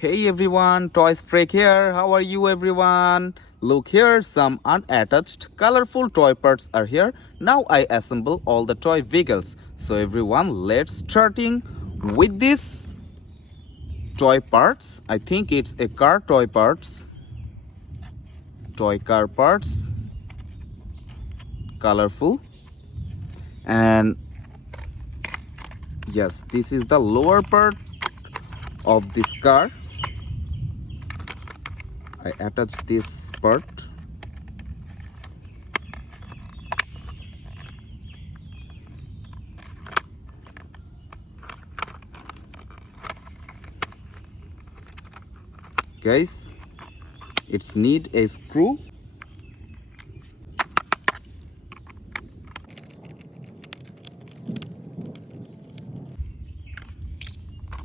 Hey everyone, Toys Freak here. How are you everyone? Look here, some unattached colorful toy parts are here. Now I assemble all the toy vehicles. So everyone, let's starting with this toy parts. I think it's a car toy parts. Toy car parts. Colorful. And yes, this is the lower part of this car. I attach this part. Guys, it's need a screw.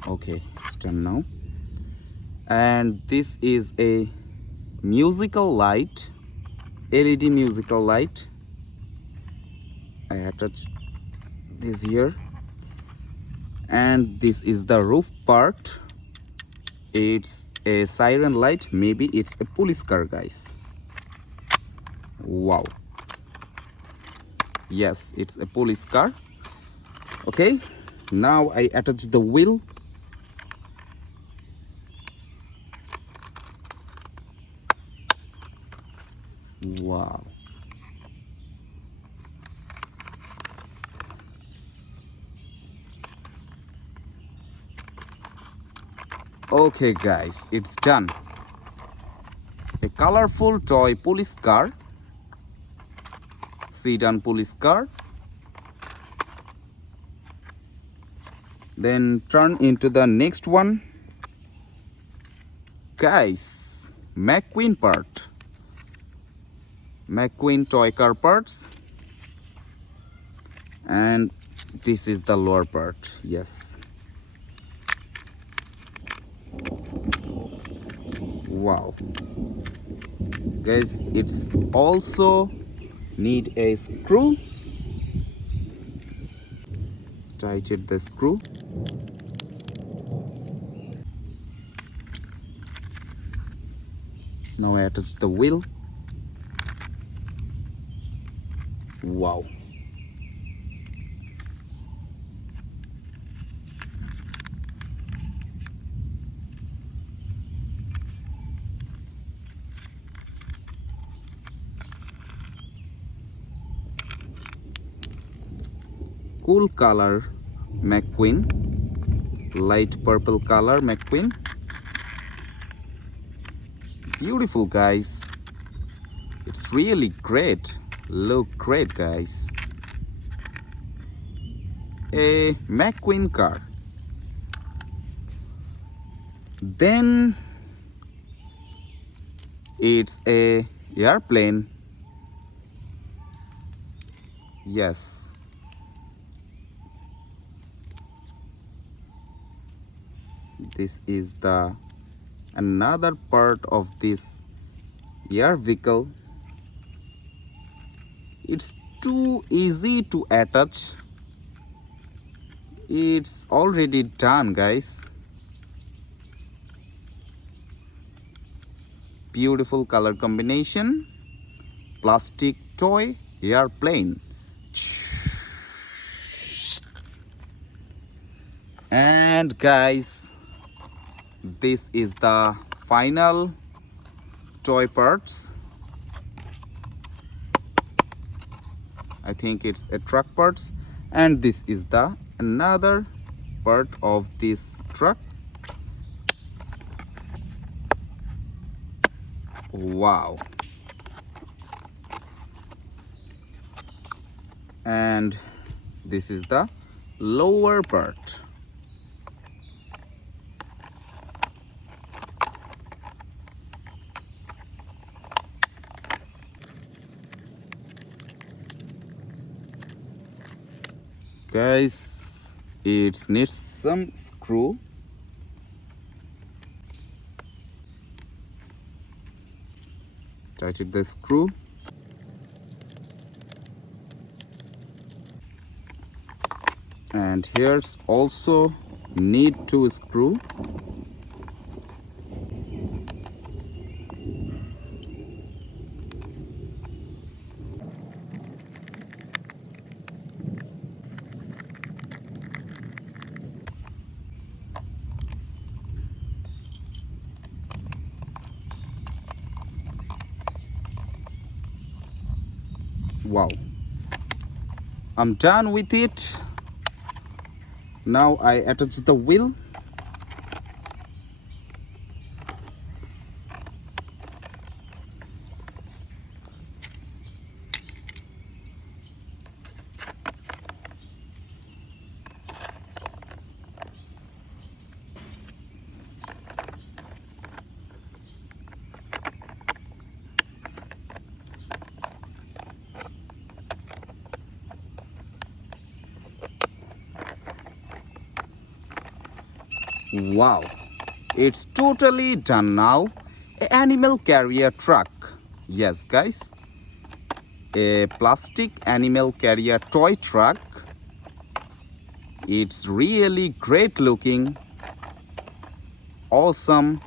Okay, it's done now. And this is a musical light, LED musical light. I attach this here. And this is the roof part. It's a siren light. Maybe it's a police car, guys. Wow. Yes, it's a police car. Okay, now I attach the wheel. Wow. Okay guys, it's done. A colorful toy police car, sedan police car. Then turn into the next one. Guys, McQueen part. McQueen toy car parts. And this is the lower part. Yes. Wow. Guys, it's also need a screw. Tighten the screw. Now I attach the wheel. Wow. Cool color McQueen, light purple color McQueen. Beautiful guys, it's really great. Look great guys. A McQueen car. Then it's a airplane. Yes. This is the another part of this air vehicle. It's too easy to attach. It's already done guys. Beautiful color combination. Plastic toy airplane. And guys, this is the final toy parts. I think it's a truck parts, and this is the another part of this truck. Wow. And this is the lower part. Guys, it needs some screw. Tighten the screw. And here's also need to screw. Wow, I'm done with it. Now I attach the wheel. Wow, it's totally done now. An animal carrier truck. Yes, guys, a plastic animal carrier toy truck. It's really great looking, awesome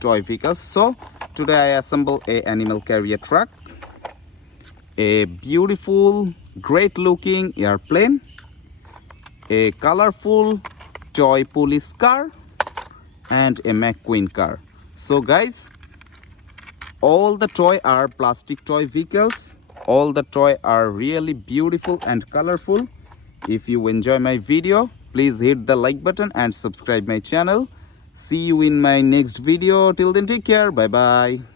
toy vehicle. So today I assemble a animal carrier truck, a beautiful, great looking airplane, a colorful toy police car, and a McQueen car. So guys, all the toy are plastic toy vehicles. All the toy are really beautiful and colorful. If you enjoy my video, please hit the like button and subscribe my channel. See you in my next video. Till then, take care. Bye bye.